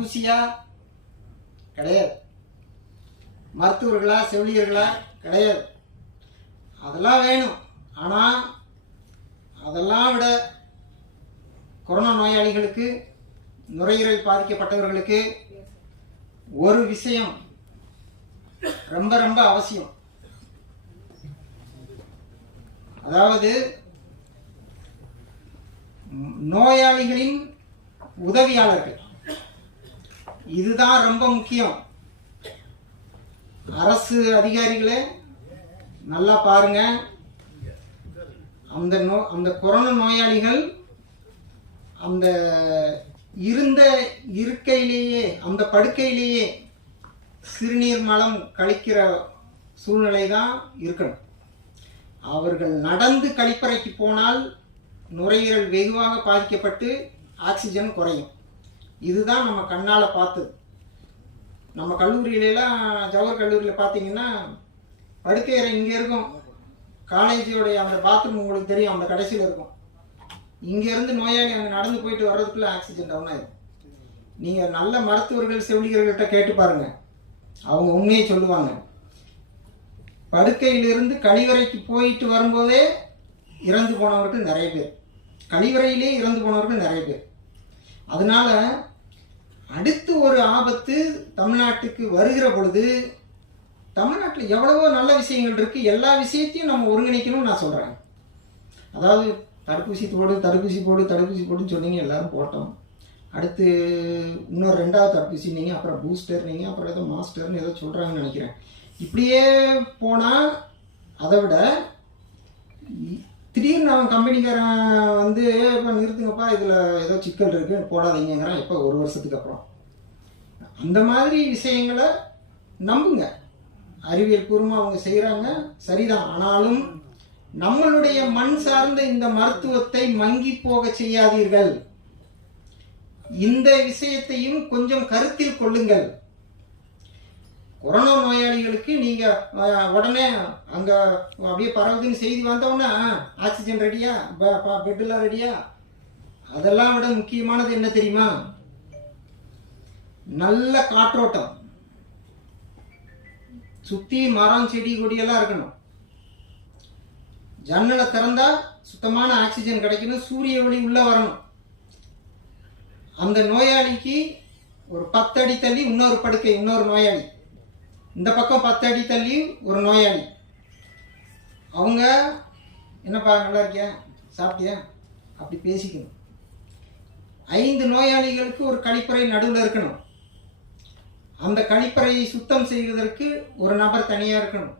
ஊசியா கிடையாது. மருத்துவர்களா செவிலியர்களா? கிடையாது. அதெல்லாம் வேணும். ஆனால் அதெல்லாம் விட கொரோனா நோயாளிகளுக்கு நுரையீரல் பாதிக்கப்பட்டவர்களுக்கு ஒரு விஷயம் ரொம்ப ரொம்ப அவசியம். அதாவது நோயாளிகளின் உதவியாளர்கள். இதுதான் ரொம்ப முக்கியம். அரசு அதிகாரிகளே நல்லா பாருங்க. அந்த நோ அந்த கொரோனா நோயாளிகள் அந்த இருந்த இருக்கையிலேயே அந்த படுக்கையிலேயே சிறுநீர் மலம் கழிக்கிற சூழ்நிலை தான் இருக்கணும். அவர்கள் நடந்து கழிப்பறைக்கு போனால் நுரையீரல் வெகுவாக பாதிக்கப்பட்டு ஆக்சிஜன் குறையும். இதுதான் நம்ம கண்ணால் பார்த்தது. நம்ம கல்லூரியிலலாம் ஜவஹர் கல்லூரியில் பார்த்தீங்கன்னா படுக்கையறை இங்கே இருக்கும். காலேஜோடைய அந்த பாத்ரூம் உங்களுக்கு தெரியும் அந்த கடைசியில் இருக்கும். இங்கேருந்து நோயாளி அங்கே நடந்து போயிட்டு வர்றதுக்குள்ள ஆக்சிஜன் டவுன் ஆயிடும் நீங்கள் நல்ல மருத்துவர்கள் செவிலியர்கள்ட்ட கேட்டு பாருங்கள் அவங்க உண்மையை சொல்லுவாங்க. படுக்கையிலிருந்து கழிவறைக்கு போயிட்டு வரும்போதே இறந்து போனவர்கள் நிறைய பேர். கழிவறையிலே இறந்து போனவர்கள் நிறைய பேர். அதனால அடுத்து ஒரு ஆபத்து தமிழ்நாட்டுக்கு வருகிற பொழுது தமிழ்நாட்டில் எவ்வளவோ நல்ல விஷயங்கள் இருக்குது எல்லா விஷயத்தையும் நம்ம ஒருங்கிணைக்கணும்னு நான் சொல்கிறேன் அதாவது தடுப்பூசி போடு தடுப்பூசி போடு தடுப்பூசி போடுன்னு சொன்னீங்க எல்லாரும் போட்டோம். அடுத்து இன்னொரு ரெண்டாவது தடுப்பூசி நீங்கள் அப்புறம் பூஸ்டர் நீங்கள் அப்புறம் ஏதோ மாஸ்டர்னு ஏதோ சொல்கிறாங்கன்னு நினைக்கிறேன். இப்படியே போனால் அதை விட திடீர்னு அவன் கம்பெனிக்காரன் வந்து இப்போ நிறுத்துங்கப்பா இதில் ஏதோ சிக்கல் இருக்குது போடாதீங்கிறான் இப்போ ஒரு வருஷத்துக்கு அப்புறம். அந்த மாதிரி விஷயங்களை நம்புங்க. அறிவியல் பூர்வமாக அவங்க செய்கிறாங்க சரிதான். ஆனாலும் நம்மளுடைய மண் சார்ந்த இந்த மருத்துவத்தை மங்கி போக செய்யாதீர்கள். இந்த விஷயத்தையும் கொஞ்சம் கருத்தில் கொள்ளுங்கள். கொரோனா நோயாளிகளுக்கு நீங்க உடனே அங்க அப்படியே பரவுதுன்னு செய்தி வந்தவுடனே ஆக்சிஜன் ரெடியா பெட்டெல்லாம் ரெடியா அதெல்லாம் விட முக்கியமானது என்ன தெரியுமா? நல்ல காற்றோட்டம். சுத்தி மரம் செடி கொடியெல்லாம் இருக்கணும். ஜன்னலை திறந்தா சுத்தமான ஆக்சிஜன் கிடைக்கணும். சூரிய ஒளி உள்ள வரணும். அந்த நோயாளிக்கு ஒரு பத்தடி தள்ளி இன்னொரு படுக்கை இன்னொரு நோயாளி. இந்த பக்கம் பத்து அடி தள்ளி ஒரு நோயாளி. அவங்க என்னப்பா நல்லா இருக்கியா? சாப்பிட்டியா? அப்படி பேசிக்கணும். ஐந்து நோயாளிகளுக்கு ஒரு கழிப்பறை நடுவில் இருக்கணும். அந்த கழிப்பறையை சுத்தம் செய்வதற்கு ஒரு நபர் தனியாக இருக்கணும்.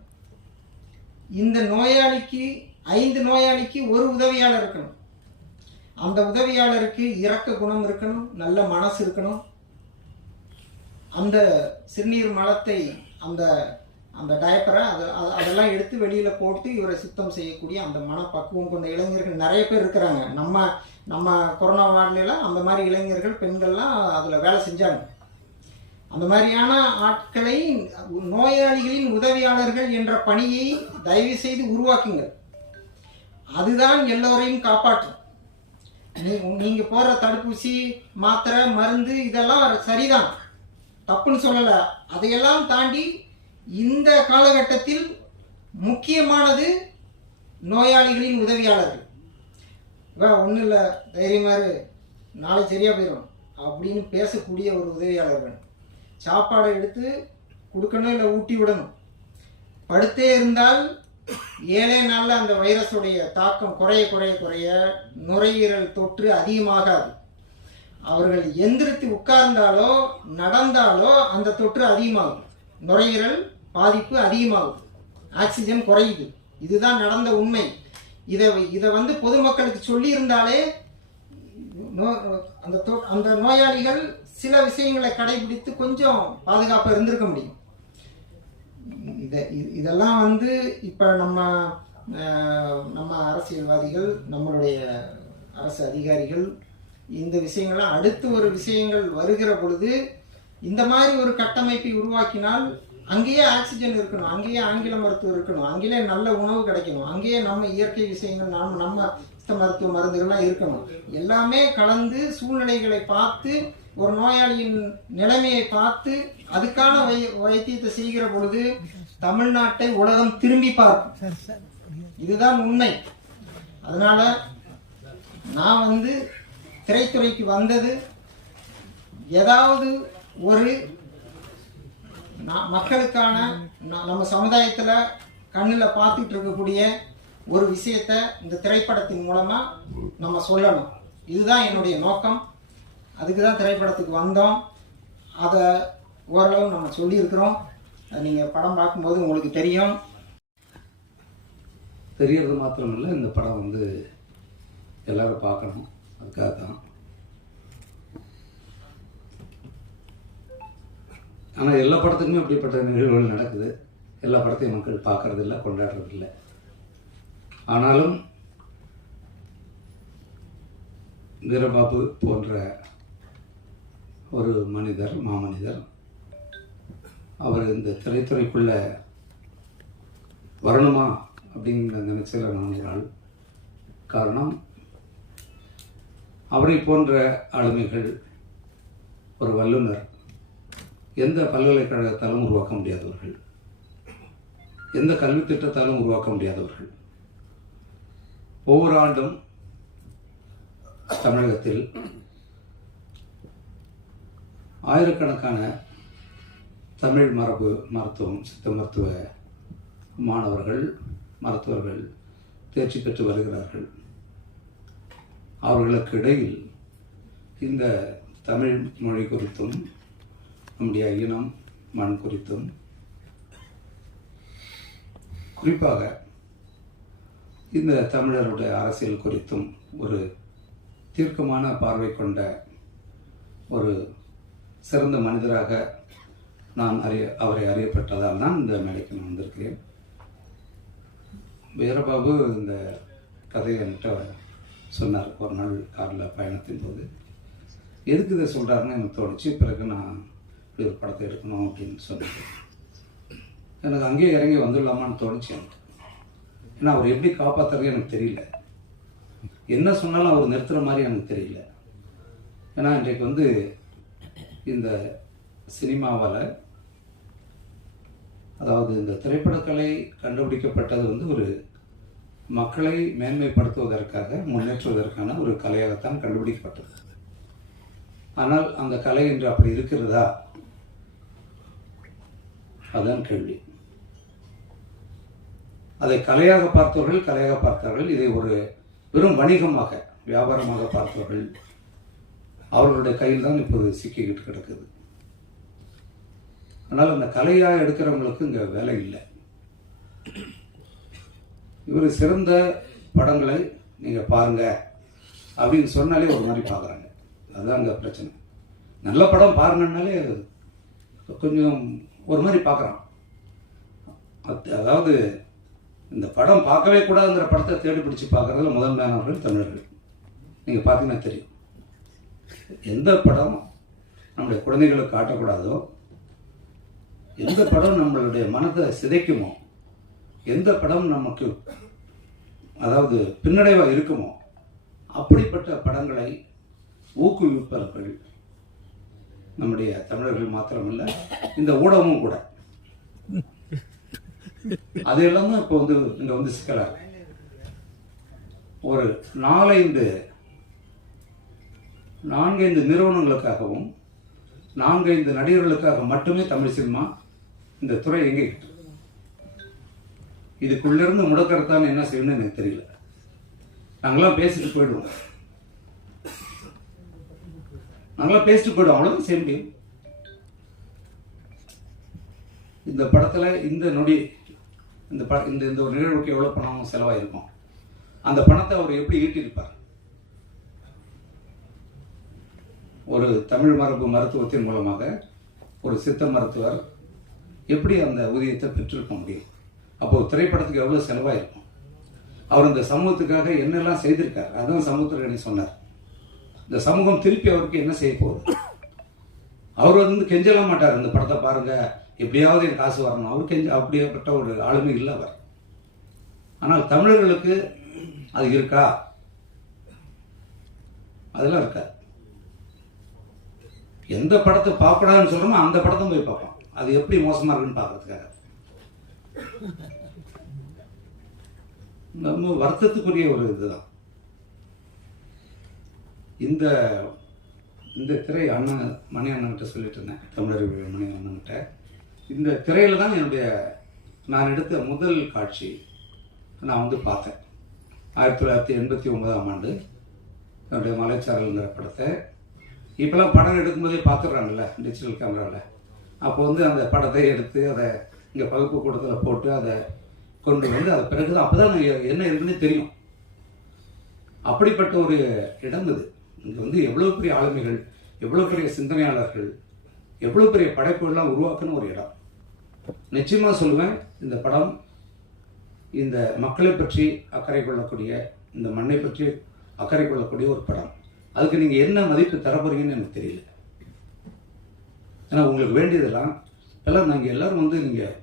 இந்த நோயாளிக்கு ஐந்து நோயாளிக்கு ஒரு உதவியாளர் இருக்கணும். அந்த உதவியாளருக்கு இறக்க குணம் இருக்கணும் நல்ல மனசு இருக்கணும். அந்த சிறுநீர் மலத்தை அந்த அந்த டயப்பரை அதை அதை- அதெல்லாம் எடுத்து வெளியில் போட்டு இவரை சுத்தம் செய்யக்கூடிய அந்த மனப்பக்குவம் கொண்ட இளைஞர்கள் நிறைய பேர் இருக்கிறாங்க. நம்ம நம்ம கொரோனா வார்டிலலாம் அந்த மாதிரி இளைஞர்கள் பெண்கள்லாம் அதில் வேலை செஞ்சாங்க. அந்த மாதிரியான ஆட்களை நோயாளிகளின் உதவியாளர்கள் என்ற பணியை தயவு செய்து உருவாக்குங்கள். அதுதான் எல்லோரையும் காப்பாற்றும். நீ நீங்கள் போற தடுப்பூசி மாத்திரை மருந்து இதெல்லாம் சரிதான். தப்புன்னு சொல்லலை. அதையெல்லாம் தாண்டி இந்த காலகட்டத்தில் முக்கியமானது நோயாளிகளின் உதவியாளர்கள். இவா ஒன்றும் இல்லை தைரியமாரு நாளை சரியாக போயிடும் அப்படின்னு பேசக்கூடிய ஒரு உதவியாளர்கள். சாப்பாடை எடுத்து கொடுக்கணும் இல்லை ஊட்டி விடணும். படுத்தே இருந்தால் ஏழே நாளில் அந்த வைரஸுடைய தாக்கம் குறைய குறைய குறைய நுரையீரல் தொற்று அதிகமாகாது. அவர்கள் எந்திரித்து உட்கார்ந்தாலோ நடந்தாலோ அந்த தொற்று அதிகமாகும். நுரையீரல் பாதிப்பு அதிகமாகும். ஆக்சிஜன் குறையுது. இதுதான் நடந்த உண்மை. இதை இதை வந்து பொதுமக்களுக்கு சொல்லியிருந்தாலே நோ- அந்த தொ- அந்த நோயாளிகள் சில விஷயங்களை கடைபிடித்து கொஞ்சம் பாதுகாப்பாக இருந்திருக்க முடியும். இதை இதெல்லாம் வந்து இப்போ நம்ம நம்ம அரசியல்வாதிகள் நம்மளுடைய அரசு அதிகாரிகள் இந்த விஷயங்கள்லாம் அடுத்து ஒரு விஷயங்கள் வருகிற பொழுது இந்த மாதிரி ஒரு கட்டமைப்பை உருவாக்கினால் அங்கேயே ஆக்சிஜன் இருக்கணும் அங்கேயே ஆங்கில மருத்துவம் இருக்கணும் அங்கேயே நல்ல உணவு கிடைக்கணும் அங்கேயே நம்ம இயற்கை விஷயங்கள் நம்ம நம்ம சித்த மருத்துவ மருந்துகள்லாம் இருக்கணும். எல்லாமே கலந்து சூழ்நிலைகளை பார்த்து ஒரு நோயாளியின் நிலைமையை பார்த்து அதுக்கான வை வைத்தியத்தை செய்கிற பொழுது தமிழ்நாட்டை உலகம் திரும்பி பார்க்கும். இதுதான் உண்மை. அதனால நான் வந்து திரைத்துறைக்கு வந்தது. ஏதாவது ஒரு மக்களுக்கான நம்ம சமுதாயத்தில் கண்ணில் பார்த்துட்டு இருக்கக்கூடிய ஒரு விஷயத்த இந்த திரைப்படத்தின் மூலமாக நம்ம சொல்லணும். இதுதான் என்னுடைய நோக்கம். அதுக்கு தான் திரைப்படத்துக்கு வந்தோம். அதை ஓரளவு நம்ம சொல்லியிருக்கிறோம். அது நீங்கள் படம் பார்க்கும்போது உங்களுக்கு தெரியும். தெரியறது மாத்திரமில்ல இந்த படம் வந்து எல்லோரும் பார்க்கணும். அதுக்காக தான் ஆனால் எல்லா படத்துக்குமே அப்படிப்பட்ட நிகழ்வுகள் நடக்குது. எல்லா படத்தையும் மக்கள் பார்க்கறது இல்லை கொண்டாடுறது இல்லை ஆனாலும் வீரபாபு போன்ற ஒரு மனிதர் மாமனிதர் அவர் இந்த திரைத்துறைக்குள்ள வரணுமா அப்படிங்கிற நினைச்சல நான் ஒரு ஆள் காரணம் அவரை போன்ற ஆளுமைகள் ஒரு வல்லுநர். எந்த பல்கலைக்கழகத்தாலும் உருவாக்க முடியாதவர்கள். எந்த கல்வி திட்டத்தாலும் உருவாக்க முடியாதவர்கள். ஒவ்வொரு ஆண்டும் தமிழகத்தில் ஆயிரக்கணக்கான தமிழ் மரபு மருத்துவம் சித்த மருத்துவ மாணவர்கள் மருத்துவர்கள் தேர்ச்சி பெற்று வருகிறார்கள். அவர்களுக்கு இடையில் இந்த தமிழ் மொழி குறித்தும் நம்முடைய இனம் மண் குறித்தும் குறிப்பாக இந்த தமிழருடைய அரசியல் குறித்தும் ஒரு தீர்க்கமான பார்வை கொண்ட ஒரு சிறந்த மனிதராக நான் அறிய அவரை அறியப்பட்டதால் தான் இந்த மேடைக்கு நான் வந்திருக்கிறேன். வீரபாபு இந்த கதையை என்கிட்ட சொன்னார். ஒரு நாள் காரில் பயணத்தின் போது. எதுக்கு இதை சொல்கிறாருன்னு எனக்கு தோணுச்சு. பிறகு நான் இப்படி ஒரு படத்தை எடுக்கணும் அப்படின்னு சொன்னேன் எனக்கு அங்கேயே இறங்கி வந்துடலாமான்னு தோணுச்சு எனக்கு. ஏன்னா அவர் எப்படி காப்பாற்றுறது எனக்கு தெரியல. என்ன சொன்னாலும் அவர் நிறுத்துகிற மாதிரி எனக்கு தெரியல. ஏன்னா இன்றைக்கு வந்து இந்த சினிமாவால் அதாவது இந்த திரைப்படக்கலை கண்டுபிடிக்கப்பட்டது வந்து ஒரு மக்களை மேன்மைப்படுத்துவதற்காக முன்னேற்றுவதற்கான ஒரு கலையாகத்தான் கண்டுபிடிக்கப்பட்டது ஆனால் அந்த கலை என்று அப்படி இருக்கிறதா? அதுதான் கேள்வி. அதை கலையாக பார்த்தவர்கள் கலையாக பார்த்தார்கள். இதை ஒரு வெறும் வணிகமாக வியாபாரமாக பார்த்தவர்கள் அவர்களுடைய கையில் தான் இப்போது சிக்கிக்கிட்டு கிடக்குது. ஆனால் அந்த கலையாக எடுக்கிறவங்களுக்கு இங்கே வேலை இல்லை. இவர் சிறந்த படங்களை நீங்கள் பாருங்க அப்படின்னு சொன்னாலே ஒரு மாதிரி பார்க்குறாங்க அதுதான் அங்கே பிரச்சனை. நல்ல படம் பாருங்கன்னாலே கொஞ்சம் ஒரு மாதிரி பார்க்குறான் அது- அதாவது இந்த படம் பார்க்கவே கூடாதுங்கிற படத்தை தேடி பிடிச்சி பார்க்குறதுல முதன்மையானவர்கள் தமிழர்கள். நீங்கள் பார்த்தீங்கன்னா தெரியும். எந்த படம் நம்முடைய குழந்தைகளுக்கு காட்டக்கூடாதோ எந்த படம் நம்மளுடைய மனதை சிதைக்குமோ எந்த படம் நமக்கு அதாவது பின்னடைவாக இருக்குமோ அப்படிப்பட்ட படங்களை ஊக்குவிப்பவர்கள் நம்முடைய தமிழர்கள் மாத்திரமல்ல இந்த ஊடகமும் கூட. அது எல்லாமே இப்போ வந்து இங்கே வந்து சிக்கலாக. ஒரு நாலைந்து நான்கைந்து நிறுவனங்களுக்காகவும் நான்கைந்து நடிகர்களுக்காக மட்டுமே தமிழ் சினிமா இந்த துறை எங்கிட்டு இதுக்குள்ளேருந்து முடக்கிறதான் என்ன செய்யணும்னு எனக்கு தெரியல. நாங்களாம் பேசிட்டு போயிடுவோம். நாங்களாம் பேசிட்டு போயிடுவோம். அவ்வளோதான் சேம் இந்த படத்தில் இந்த நொடி இந்த ப இந்த இந்த ஒரு நிகழ்வுக்கு எவ்வளோ பணம் செலவாயிருக்கும்? அந்த பணத்தை அவர் எப்படி ஈட்டியிருப்பார்? ஒரு தமிழ் மரபு மருத்துவத்தின் மூலமாக ஒரு சித்த மருத்துவர் எப்படி அந்த ஊதியத்தை பெற்றிருக்க முடியும்? அப்போ திரைப்படத்துக்கு எவ்வளோ செலவாயிருக்கும்? அவர் இந்த சமூகத்துக்காக என்னெல்லாம் செய்திருக்கார்? அதான் சமூகத்திற்கணி சொன்னார். இந்த சமூகம் திருப்பி அவருக்கு என்ன செய்ய போகுது? அவர் வந்து கெஞ்சலாம் மாட்டார். இந்த படத்தை பாருங்க எப்படியாவது என் காசு வரணும். அவர் கெஞ்ச அப்படியேப்பட்ட ஒரு ஆளுமை இல்லை அவர். ஆனால் தமிழர்களுக்கு அது இருக்கா? அதெல்லாம் இருக்காது. எந்த படத்தை பார்ப்படான்னு சொல்றோமோ அந்த படத்தை போய் பார்ப்போம் அது எப்படி மோசமா இருக்குன்னு பார்க்கறதுக்காக. நம்ம வருத்தத்துக்குரிய ஒரு இதுதான். இந்த இந்த திரை அண்ணன் மணி அண்ணன்கிட்ட சொல்லிட்டு இருந்தேன். தமிழர் மணி அண்ணன்கிட்ட இந்த திரையில தான் என்னுடைய நான் எடுத்த முதல் காட்சி நான் வந்து பார்த்தேன். ஆயிரத்தி தொள்ளாயிரத்தி எண்பத்தி ஒன்பதாம் ஆண்டு என்னுடைய மலைச்சாரல்ங்கிற படத்தை. இப்போலாம் படம் எடுக்கும்போதே பார்த்துடுறாங்கல்ல டிஜிட்டல் கேமராவில் அப்போ வந்து அந்த படத்தை எடுத்து அதை இங்கே பகுப்பு கூட்டத்தில் போட்டு அதை கொண்டு வந்து அது பிறகு தான் அப்போ தான் என்ன இருக்குன்னு தெரியும். அப்படிப்பட்ட ஒரு இடம் இது. இங்கே வந்து எவ்வளோ பெரிய ஆளுமைகள் எவ்வளோ பெரிய சிந்தனையாளர்கள் எவ்வளோ பெரிய படைப்புகள்லாம் உருவாக்குன ஒரு இடம். நிச்சயமாக சொல்லுவேன் இந்த படம் இந்த மக்களை பற்றி அக்கறை கொள்ளக்கூடிய இந்த மண்ணை பற்றி அக்கறை கொள்ளக்கூடிய ஒரு படம். அதுக்கு நீங்கள் என்ன மதிப்பு தர எனக்கு தெரியல. ஏன்னா உங்களுக்கு வேண்டியதெல்லாம் எல்லாம் நாங்கள் எல்லோரும் வந்து நீங்கள்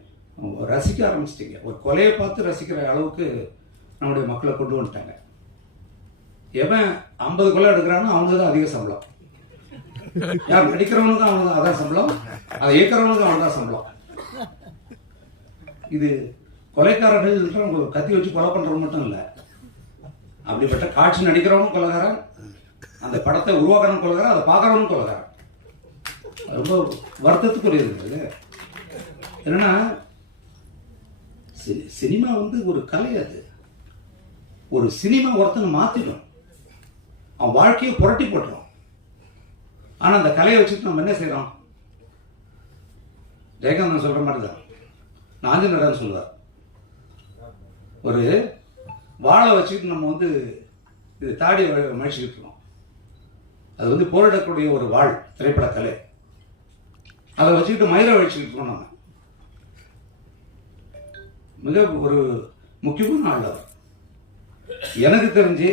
ரசிக்க ஆரம்பிச்சிட்டீங்க. ஒரு கொலையை பார்த்து ரசிக்கிற அளவுக்கு நம்முடைய மக்களை கொண்டு வந்துட்டாங்க. எவன் ஐம்பது கொலை எடுக்கிறானோ அவனுக்கு தான் அதிக சம்பளம். யார் நடிக்கிறவனுக்கும் அவனுக்கு அதான் சம்பளம். அதை இயக்கிறவனுக்கும் அவன் தான் சம்பளம். இது கொலைக்காரர்கள் கத்தி வச்சு கொலை பண்றது மட்டும் இல்லை. அப்படிப்பட்ட காட்சி நடிக்கிறவனும் கொலைகாரன் அந்த படத்தை உருவாக்கணும் கொலைகாரன் அதை பார்க்கறவனும் கொலைகாரன். ரொம்ப வருத்தத்துக்குரியது இல்லை என்னன்னா சி- சினிமா வந்து ஒரு கலை அது. ஒரு சினிமா ஒருத்தனை மாத்திடும் அவன் வாழ்க்கையை புரட்டி போட்டுரும் ஆனால் அந்த கலையை வச்சுட்டு நம்ம என்ன செய்கிறோம் ஜெயகாந்தன் சொல்ற மாதிரி தான் நாஞ்சநடன் நடன்னு சொல்லுவார் ஒரு வாழை வச்சுக்கிட்டு நம்ம வந்து இது தாடி மழிச்சுக்கிட்டு இருக்கோம் அது வந்து போரிடக்கூடிய ஒரு வாழ் திரைப்பட கலை. அதை வச்சுக்கிட்டு மயிரை வச்சுக்கிட்டு இருக்கோம் நம்ம மிக ஒரு முக்கியமான ஆள் அவர். எனக்கு தெரிஞ்சு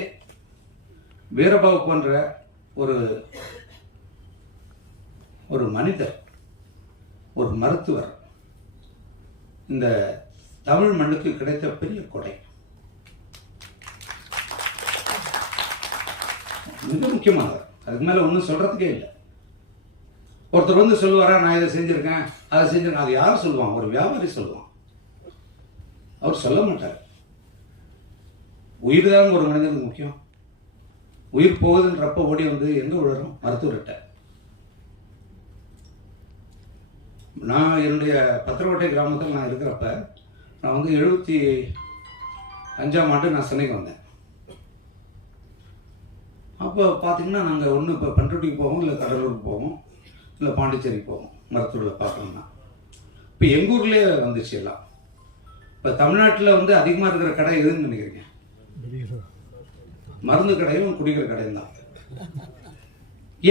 வீரபாபு போன்ற ஒரு ஒரு மனிதர் ஒரு மருத்துவர் இந்த தமிழ் மண்ணுக்கு கிடைத்த பெரிய கொடை. மிக முக்கியமானவர். அதுக்கு மேலே ஒன்றும் சொல்றதுக்கே இல்லை. ஒருத்தர் வந்து சொல்லுவாரா நான் இதை செஞ்சுருக்கேன் அதை செஞ்சிருக்கேன். அது யார் சொல்லுவான் ஒரு வியாபாரி சொல்லுவான் அவர் சொல்ல மாட்டார். உயிர் தான் ஒரு மனிதனுக்கு முக்கியம். உயிர் போகுதுன்றப்ப ஓடி வந்து எங்கே விழுறோம்? மருத்துவர்கிட்ட. நான் என்னுடைய பத்திரக்கோட்டை கிராமத்தில் நான் இருக்கிறப்ப நான் வந்து எழுபத்தி அஞ்சாம் ஆண்டு நான் சென்னைக்கு வந்தேன். அப்போ பார்த்தீங்கன்னா நாங்கள் ஒன்று இப்போ பண்ருட்டிக்கு போவோம் இல்லை கடலூருக்கு போவோம் இல்லை பாண்டிச்சேரிக்கு போவோம் மருத்துவர்களை பார்க்கணும்னா. இப்போ எங்கள் ஊர்லேயே வந்துச்சு எல்லாம். இப்போ தமிழ்நாட்டில் வந்து அதிகமாக இருக்கிற கடை எதுன்னு நினைக்கிறீங்க? மருந்து கடையும் குடிக்கிற கடையும் தான்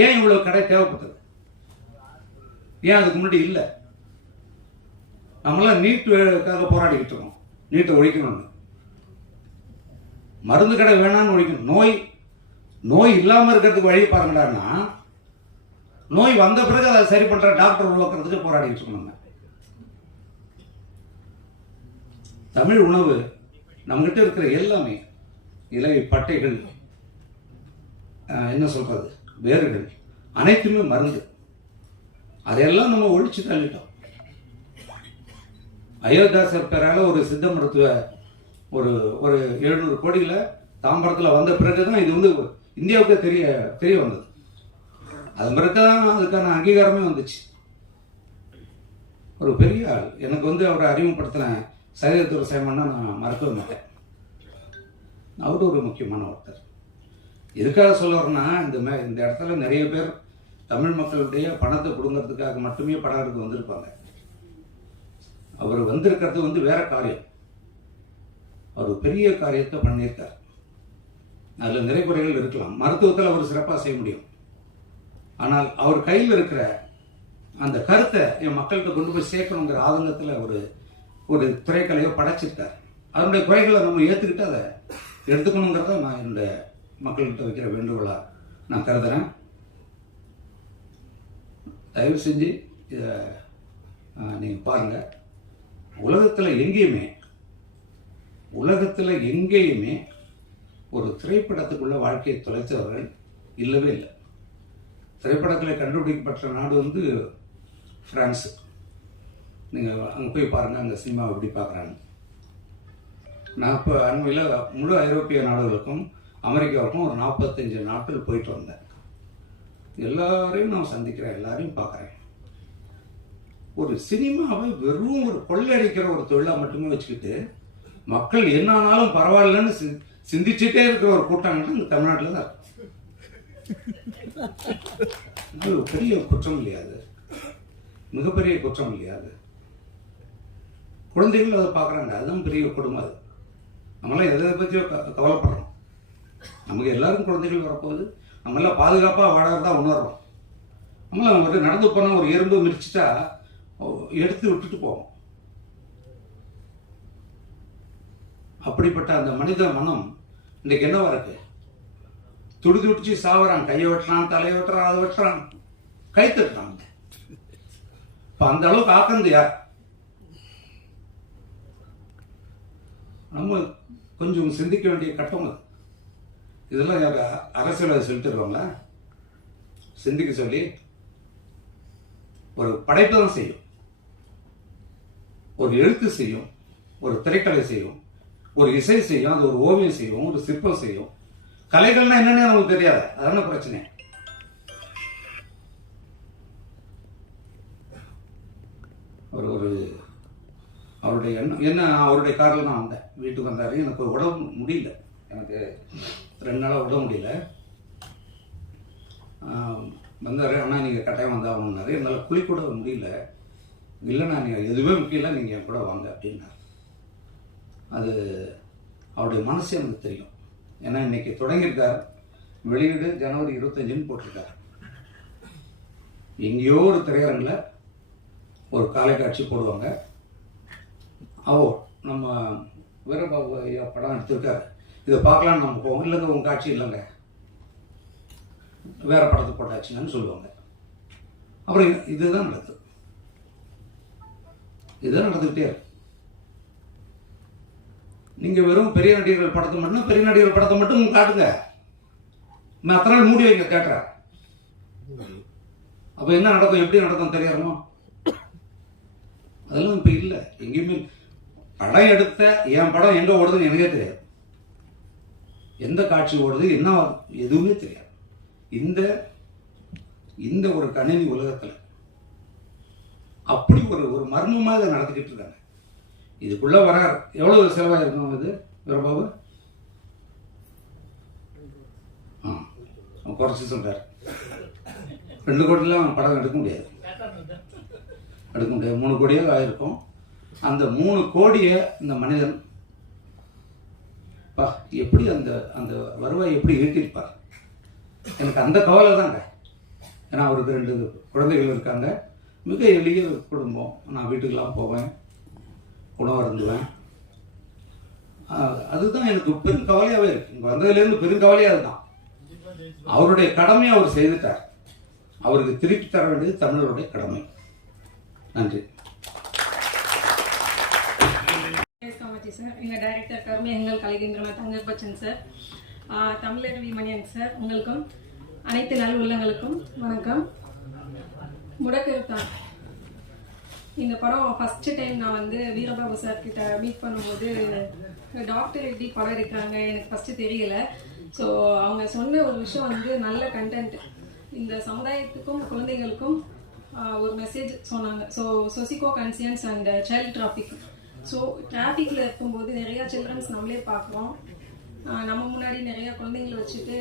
ஏன் இவ்வளோ கடை தேவைப்பட்டது? ஏன் அதுக்கு முன்னாடி இல்லை? நம்மளாம் நீட்டுக்காக போராடிக்கிட்டு இருக்கோம். நீட்டை ஒழிக்கணும்னு. மருந்து கடை வேணான்னு ஒழிக்கணும். நோய் நோய் இல்லாமல் இருக்கிறதுக்கு வழி பாருங்கடான்னா நோய் வந்த பிறகு அதை சரி பண்ணுற டாக்டர் உருவாக்குறதுக்கு போராடிக்கிட்டு இருக்கோம் நம்ம தமிழ் உணவு நம்மகிட்ட இருக்கிற எல்லாமே இலை பட்டைகள் என்ன சொல்கிறது வேர்கள் அனைத்துமே மருந்து. அதையெல்லாம் நம்ம ஒழிச்சு தள்ளிட்டோம். அயோத்தியாசர் பேரால் ஒரு சித்த மருத்துவ ஒரு ஒரு எழுநூறு கோடியில் தாம்பரத்தில் வந்த பிறகு தான் இது வந்து இந்தியாவுக்கு தெரிய தெரிய வந்தது. அது பிறகுதான் அதுக்கான அங்கீகாரமே வந்துச்சு. ஒரு பெரிய ஆள் எனக்கு வந்து அவரை அறிமுகப்படுத்தின சரீரத்து விவசாயம் பண்ணால் நான் மறக்கவே மாட்டேன் அவர் ஒரு முக்கியமான ஒருத்தர். எதுக்காக சொல்ல வரேன்னா இந்த மே இந்த இடத்துல நிறைய பேர் தமிழ் மக்களுடைய பணத்தை கொடுங்கறதுக்காக மட்டுமே படம் எடுக்க வந்திருப்பாங்க. அவர் வந்திருக்கிறது வந்து வேற காரியம். அவர் பெரிய காரியத்தை பண்ணியிருக்கார். அதில் நிறைய குறைகள் இருக்கலாம். மருத்துவத்தில் அவர் சிறப்பாக செய்ய முடியும். ஆனால் அவர் கையில் இருக்கிற அந்த கருத்தை என் மக்கள்கிட்ட கொண்டு போய் சேர்க்கணுங்கிற ஆதங்கத்தில் ஒரு ஒரு திரைக்கலையோ படைச்சிருக்கார். அதனுடைய குறைகளை நம்ம ஏற்றுக்கிட்டு அதை எடுத்துக்கணுங்கிறத நான் என்னுடைய மக்கள்கிட்ட வைக்கிற வேண்டுகோளாக நான் கருதுகிறேன் தயவு செஞ்சு இதை நீங்கள் பாருங்கள் உலகத்தில் எங்கேயுமே உலகத்தில் எங்கேயுமே ஒரு திரைப்படத்துக்குள்ள வாழ்க்கையை தொலைத்தவர்கள் இல்லவே இல்லை. திரைப்படத்தில் கண்டுபிடிக்கப்பட்ட நாடு வந்து ஃப்ரான்ஸு நீங்கள் அங்கே போய் பாருங்கள் அங்கே சினிமாவை எப்படி பார்க்குறாங்க நான் இப்போ அண்மையில் முழு ஐரோப்பிய நாடுகளுக்கும் அமெரிக்காவுக்கும் ஒரு நாற்பத்தஞ்சு நாட்கள் போயிட்டு வந்தேன். எல்லாரையும் நான் சந்திக்கிறேன் எல்லாரையும் பார்க்குறேன். ஒரு சினிமாவை வெறும் ஒரு கொள்ளையடிக்கிற ஒரு தொழிலாக மட்டுமே வச்சுக்கிட்டு மக்கள் என்ன ஆனாலும் பரவாயில்லன்னு சி- சிந்திச்சுட்டே இருக்கிற ஒரு கூட்டங்கள் இந்த தமிழ்நாட்டில் தான் இருக்கு. பெரிய குற்றம் இல்லையா அது? மிகப்பெரிய குற்றம் இல்லையா அது? குழந்தைகள் அதை பார்க்குறாங்க. அதுதான் பெரிய கொடுமை அது. நம்மளாம் எதை பற்றியோ க கவலைப்படுறோம். நமக்கு எல்லாரும் குழந்தைகள் வரப்போகுது. நம்மளாம் பாதுகாப்பாக வாழறதா உணர்றோம் நம்மளாம் ஒரு நடந்து போனால் ஒரு எறும்பு மிரிச்சிட்டா எடுத்து விட்டுட்டு போவோம். அப்படிப்பட்ட அந்த மனித மனம் இன்னைக்கு என்னவா இருக்கு? துடி துடிச்சு சாவறான். கையை வெட்டுறான் தலையை வெட்டுறான் அதை வெட்டுறான். கை தட்டுறான். இப்போ அந்த அளவுக்கு ஆக்கந்து யார் நம்ம கொஞ்சம் சிந்திக்க வேண்டிய கட்டம் அது. இதெல்லாம் யார் அரசியல் சொல்லிட்டு இருக்காங்களா? சிந்திக்க சொல்லி ஒரு படைப்பு தான் செய்யும். ஒரு எழுத்து செய்யும் ஒரு திரைக்கலை செய்யும் ஒரு இசை செய்யும் அது ஒரு ஓவியம் செய்யும் ஒரு சிற்பம் செய்யும். கலைகள்னா என்னன்னு நமக்கு தெரியாது. அதான பிரச்சனை? அவருடைய எண்ணம். என்ன அவருடைய காரில் நான் வந்தேன். வீட்டுக்கு வந்தார். எனக்கு உடம்பு முடியல. எனக்கு ரெண்டு நாளாக உடம்பு முடியல. வந்தார். ஆனால் நீங்கள் கட்டாயம் வந்தாகணுன்னாரு என்னால் குளிக்கூட முடியல. இல்லைண்ணா நீங்கள் எதுவுமே முக்கியம் நீங்கள் என் கூட வாங்க அப்படின்னாரு. அது அவருடைய மனசு எனக்கு தெரியும். ஏன்னா இன்னைக்கு தொடங்கியிருக்காரு. வெளியீடு ஜனவரி இருபத்தஞ்சுன்னு போட்டிருக்காரு. எங்கேயோ ஒரு திரையரங்கில் ஒரு காலை காட்சி போடுவாங்க. அவோ நம்ம வீரபாபு ஐயா படம் எடுத்திருக்காரு இதை பார்க்கலான்னு நம்ம போவோம். இல்லைங்க உங்கள் காட்சி இல்லைங்க. வேறு படத்தை போட்டாச்சுங்கன்னு சொல்லுவாங்க. அப்புறம் இதுதான் நடக்குது. இதுதான் நடந்துக்கிட்டே இருக்கு. நீங்கள் வெறும் பெரிய நடிகர்கள் படத்தை மட்டும் பெரிய நடிகர்கள் படத்தை மட்டும் காட்டுங்க. நான் அத்தனை நாள் மூடி வைங்க கேட்குறேன். அப்போ என்ன நடக்கும்? எப்படி நடக்கும்? தெரியாமோ? அதெல்லாம் இப்போ இல்லை. எங்கேயுமே படம் எடுத்த என் படம் எங்க ஓடுதுன்னு எனக்கே தெரியாது. எந்த காட்சி ஓடுது என்ன எதுவுமே தெரியாது. இந்த இந்த ஒரு கணினி உலகத்தில் அப்படி ஒரு ஒரு மர்மமாக இதை நடத்திக்கிட்டு இருக்காங்க. இதுக்குள்ள வரார். எவ்வளவு செலவாயிருக்கும் இது வீரபாபு? ஆ குறைச்சி சொல்றாரு ரெண்டு கோடிலாம் படம் எடுக்க முடியாது. எடுக்க முடியாது. மூணு கோடியாக ஆயிருக்கும். அந்த மூணு கோடியை இந்த மனிதன் பா எப்படி அந்த அந்த வருவாய் எப்படி ஈட்டிருப்பார் எனக்கு அந்த கவலை தாங்க ஏன்னா அவருக்கு ரெண்டு குழந்தைகள் இருக்காங்க. மிக எளிய குடும்பம். நான் வீட்டுக்கெல்லாம் போவேன். உணவு அருந்துவேன். அதுதான் எனக்கு பெரும் கவலையாகவே இருக்கு. இங்கே வந்ததுலேருந்து பெரும் கவலையாக அதுதான். அவருடைய கடமையை அவர் செய்துட்டார். அவருக்கு திருப்பி தர வேண்டியது தமிழருடைய கடமை. நன்றி. Yes sir. எங்கள் டைரக்டர் கருமையங்கள் கலைகின்றன தங்கபட்சன் சார் தமிழர் விமணியன் சார். உங்களுக்கும் அனைத்து நல் உள்ளங்களுக்கும் வணக்கம். முடக்கருத்தான். இந்த படம் ஃபஸ்ட்டு டைம் நான் வந்து வீரபாபு சார் கிட்ட மீட் பண்ணும்போது டாக்டர் எப்படி படம் எடுக்கிறாங்க எனக்கு ஃபஸ்ட்டு தெரியல. ஸோ அவங்க சொன்ன ஒரு விஷயம் வந்து நல்ல கண்டென்ட் இந்த சமுதாயத்துக்கும் குழந்தைகளுக்கும் ஒரு மெசேஜ் சொன்னாங்க. So socio conscience and child traffic so டிராஃபிக்கில் இருக்கும்போது நிறையா சில்ட்ரன்ஸ் நம்மளே பார்க்குறோம். நம்ம முன்னாடி நிறையா குழந்தைங்களை வச்சுட்டு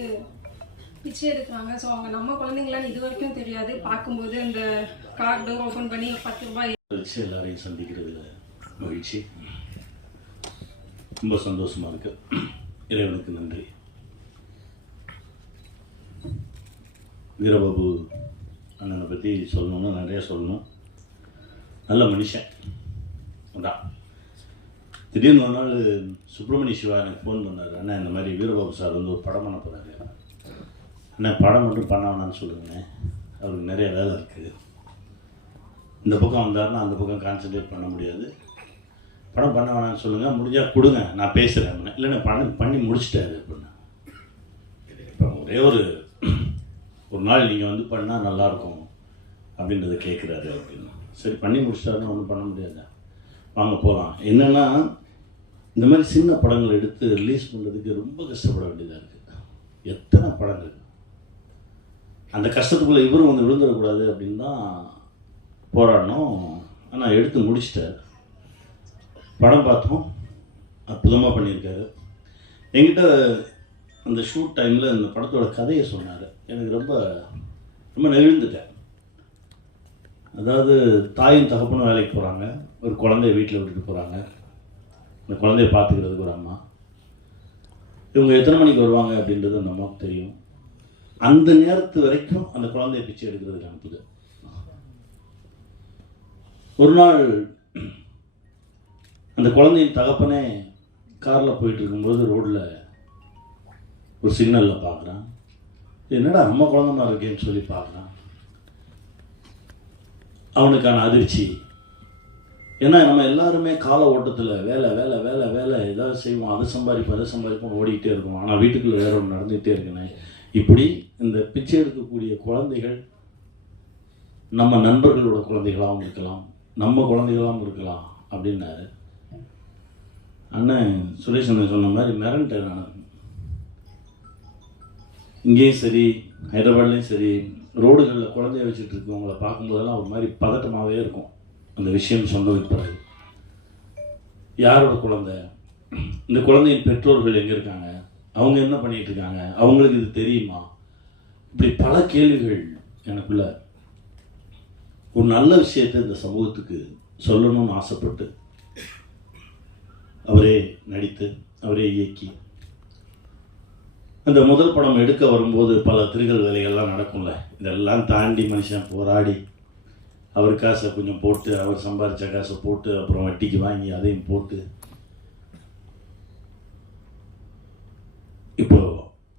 பிச்சை எடுக்கிறாங்க. ஸோ அவங்க நம்ம குழந்தைங்களான்னு இது வரைக்கும் தெரியாது. பார்க்கும்போது அந்த கார் டோர் ஓப்பன் பண்ணி பத்து ரூபாய் வச்சு எல்லாரையும் சந்திக்கிறதுல மகிழ்ச்சி. ரொம்ப சந்தோஷமா இருக்கு. இறைவனுக்கு நன்றி. வீரபாபு அண்ணனை பற்றி சொல்லணும்னா நிறைய சொல்லணும். நல்ல மனுஷன். அதான். திடீர்னு ஒரு நாள் சுப்பிரமணிய சிவா எனக்கு ஃபோன் பண்ணார். அண்ணா இந்த மாதிரி வீரபாபு சார் வந்து ஒரு படம் பண்ண போகிறாரு அண்ணா படம் மட்டும் பண்ண வேணாம்னு சொல்லுங்கண்ணே. அவருக்கு நிறைய வேலை இருக்குது இந்த பக்கம் வந்தாருன்னா அந்த பக்கம் கான்சென்ட்ரேட் பண்ண முடியாது. படம் பண்ண வேணாம்னு சொல்லுங்கள் முடிஞ்சால் கொடுங்க. நான் பேசுகிறேன் இல்லைன்னா படம் பண்ணி முடிச்சிட்டாரு. அப்படின்னா. இப்போ ஒரே ஒரு ஒரு நாள் நீங்கள் வந்து பண்ணால் நல்லாயிருக்கும். அப்படின்றத கேட்குறாரு அப்படின்னா. சரி பண்ணி முடிச்சிட்டாருன்னு ஒன்றும் பண்ண முடியாது? வாங்க போகலாம் என்னென்னா இந்த மாதிரி சின்ன படங்கள் எடுத்து ரிலீஸ் பண்ணுறதுக்கு ரொம்ப கஷ்டப்பட வேண்டியதாக இருக்குது எத்தனை படங்கள்? அந்த கஷ்டத்துக்குள்ளே இவரும் வந்து விழுந்துடக்கூடாது அப்படின்னு தான் போராடினோம். ஆனால் எடுத்து முடிச்சிட்டாரு. படம் பார்த்தோம். அற்புதமாக பண்ணியிருக்காரு. என்கிட்ட அந்த ஷூட் டைமில் இந்த படத்தோட கதையை சொன்னார். எனக்கு ரொம்ப ரொம்ப நெகிழ்ந்துட்டேன். அதாவது தாயும் தகப்பனும் வேலைக்கு போகிறாங்க ஒரு குழந்தைய வீட்டில் விட்டுட்டு போகிறாங்க இந்த குழந்தைய பார்த்துக்கிறதுக்கு ஒரு அம்மா. இவங்க எத்தனை மணிக்கு வருவாங்க அப்படின்றது அந்த அம்மாவுக்கு தெரியும். அந்த நேரத்து வரைக்கும் அந்த குழந்தைய பிச்சை எடுக்கிறதுக்கு அனுப்புது. ஒரு நாள் அந்த குழந்தையின் தகப்பனே காரில் போயிட்டு இருக்கும்போது ரோட்டில் ஒரு சிக்னலில் பார்க்குறான். என்னடா நம்ம குழந்தை மாதிரி இருக்கேன்னு சொல்லி பார்க்குறான். அவனுக்கான அதிர்ச்சி ஏன்னா நம்ம எல்லாருமே கால ஓட்டத்தில் வேலை வேலை வேலை வேலை ஏதாவது செய்வோம். அதை சம்பாதிப்போம் அதை சம்பாதிப்போம் ஓடிக்கிட்டே இருக்கும். ஆனால் வீட்டுக்குள்ளே வேற ஒன்று நடந்துகிட்டே இருக்குண்ணே இப்படி இந்த பிச்சை எடுக்கக்கூடிய குழந்தைகள் நம்ம நண்பர்களோட குழந்தைகளாகவும் இருக்கலாம். நம்ம குழந்தைகளாகவும் இருக்கலாம் அப்படின்னாரு. அண்ணன் சுரேஷ் அண்ணன் சொன்ன மாதிரி மிரண்டேன் நான் இங்கேயும் சரி ஹைதராபாத்லேயும் சரி ரோடுகளில் குழந்தைய வச்சுட்டு இருக்கவங்களை பார்க்கும்போதெல்லாம் ஒரு மாதிரி பதட்டமாகவே இருக்கும். அந்த விஷயம் சொன்னதுக்கு பிறகு யாரோட குழந்தை? இந்த குழந்தையின் பெற்றோர்கள் எங்கே இருக்காங்க? அவங்க என்ன பண்ணிட்டு இருக்காங்க? அவங்களுக்கு இது தெரியுமா? இப்படி பல கேள்விகள் எனக்குள்ள ஒரு நல்ல விஷயத்தை இந்த சமூகத்துக்கு சொல்லணும்னு ஆசைப்பட்டு அவரே நடித்து அவரே இயக்கி. அந்த முதல் படம் எடுக்க வரும்போது பல திருகல் வேலைகள்லாம் நடக்கும்ல? இதெல்லாம் தாண்டி மனுஷன் போராடி அவர் காசை கொஞ்சம் போட்டு அவர் சம்பாதிச்ச காசை போட்டு அப்புறம் வட்டிக்கு வாங்கி அதையும் போட்டு. இப்போ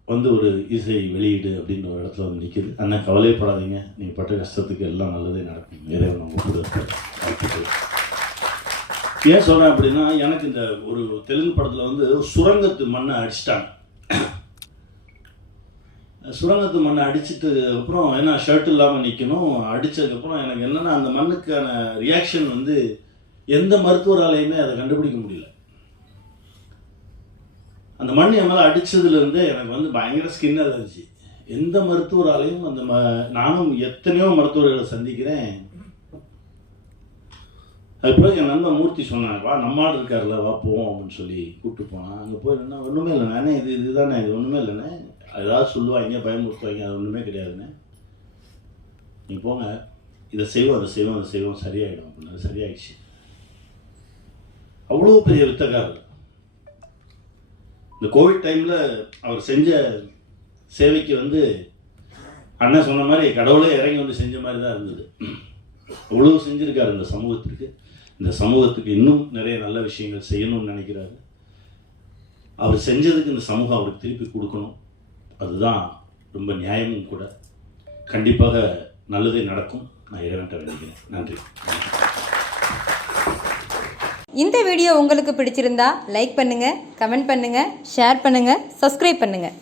வந்து ஒரு இசை வெளியீடு அப்படின்ற ஒரு இடத்துல வந்து நிற்கிது அண்ணன் கவலைப்படாதீங்க. நீங்கள் பட்ட கஷ்டத்துக்கு எல்லாம் நல்லதே நடக்கும். இறைவன் நம்ம கூட ஏன் சொல்கிறேன் அப்படின்னா எனக்கு இந்த ஒரு தெலுங்கு படத்தில் வந்து சுரங்கத்து மண்ணை அடிச்சிட்டாங்க. சுரங்கத்து மண்ணை அடிச்சிட்டு அப்புறம் ஏன்னா ஷர்ட் இல்லாமல் நிற்கணும் அடித்ததுக்கப்புறம் எனக்கு என்னென்னா அந்த மண்ணுக்கான ரியாக்ஷன் வந்து எந்த மருத்துவராலையுமே அதை கண்டுபிடிக்க முடியல. அந்த மண் என் மேலே அடித்ததுலேருந்து எனக்கு வந்து பயங்கர ஸ்கின் அலர்ஜி எந்த மருத்துவராலையும் அந்த ம நானும் எத்தனையோ மருத்துவர்களை சந்திக்கிறேன். அதுக்கப்புறம் என் நண்பன் மூர்த்தி சொன்னாங்கப்பா வா நம்மாடு இருக்கார்ல வா போவோம் அப்படின்னு சொல்லி கூப்பிட்டு போனான். அங்கே போய் என்ன ஒன்றுமே இல்லைண்ணே இது இதுதானே இது ஒன்றுமே இல்லைண்ணே. ஏதாவது சொல்லுவாங்க பயமுறுத்துவாங்க அது ஒன்றுமே கிடையாதுண்ணே நீ போங்க. இதை செய்வோம் அதை செய்வோம் அதை செய்வோம் சரியாயிடும். அப்படின்னு அது சரியாயிடுச்சு. அவ்வளோ பெரிய வித்தக்காரர் இந்த கோவிட் டைமில் அவர் செஞ்ச சேவைக்கு வந்து அண்ணன் சொன்ன மாதிரி கடவுளே இறங்கி வந்து செஞ்ச மாதிரி தான் இருந்தது. அவ்வளோ செஞ்சுருக்காரு இந்த சமூகத்திற்கு. இந்த சமூகத்துக்கு இன்னும் நிறைய நல்ல விஷயங்கள் செய்யணும்னு நினைக்கிறாரு. அவர் செஞ்சதுக்கு இந்த சமூகம் அவருக்கு திருப்பி கொடுக்கணும். அதுதான் ரொம்ப நியாயமும் கூட. கண்டிப்பாக நல்லதே நடக்கும். நான் இறைவன்ட்ட வேண்டிக்கிறேன். நன்றி. இந்த வீடியோ உங்களுக்கு பிடிச்சிருந்தா லைக் பண்ணுங்கள் கமெண்ட் பண்ணுங்கள் ஷேர் பண்ணுங்கள் சப்ஸ்கிரைப் பண்ணுங்கள்